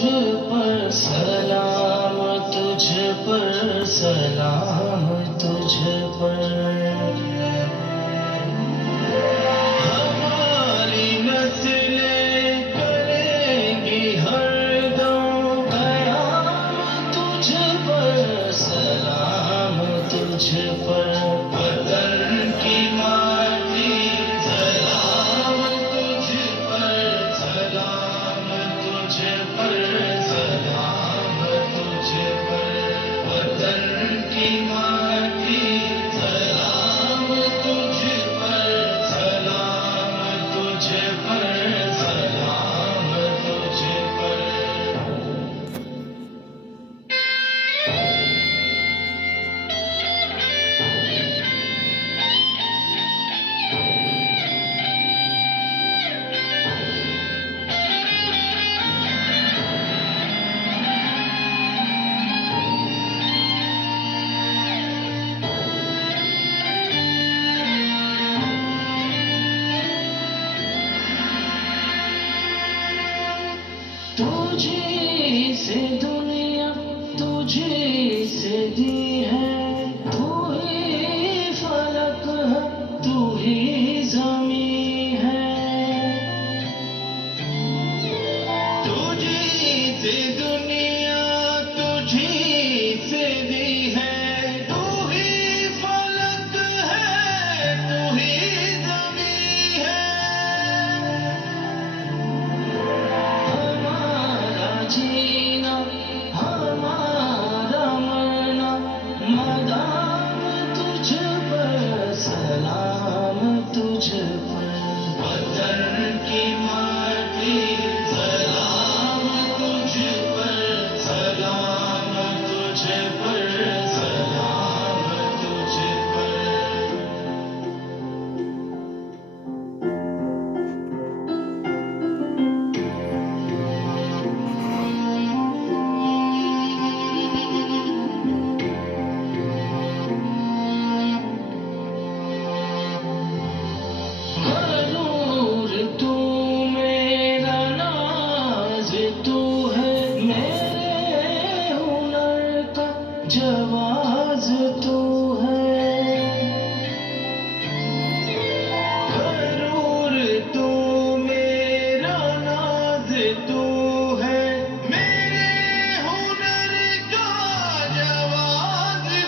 पर सलाम, तुझ पर सलाम, तुझ पर। हमारी नस्लें करेंगी हरदम कयाम, तुझ पर सलाम, तुझ पर। वतन की माटी सलाम, तुझ पर सलाम, तुझ पर सलाम, तुझ पर। वतन की माटी सलाम, तुझ पर सलाम, तुझ पर सलाम, तुझ पर। तुझे से दुनिया तुझे से दी है, तू ही फलक है, तू ही ज़मीं है। तुझे से दुनिया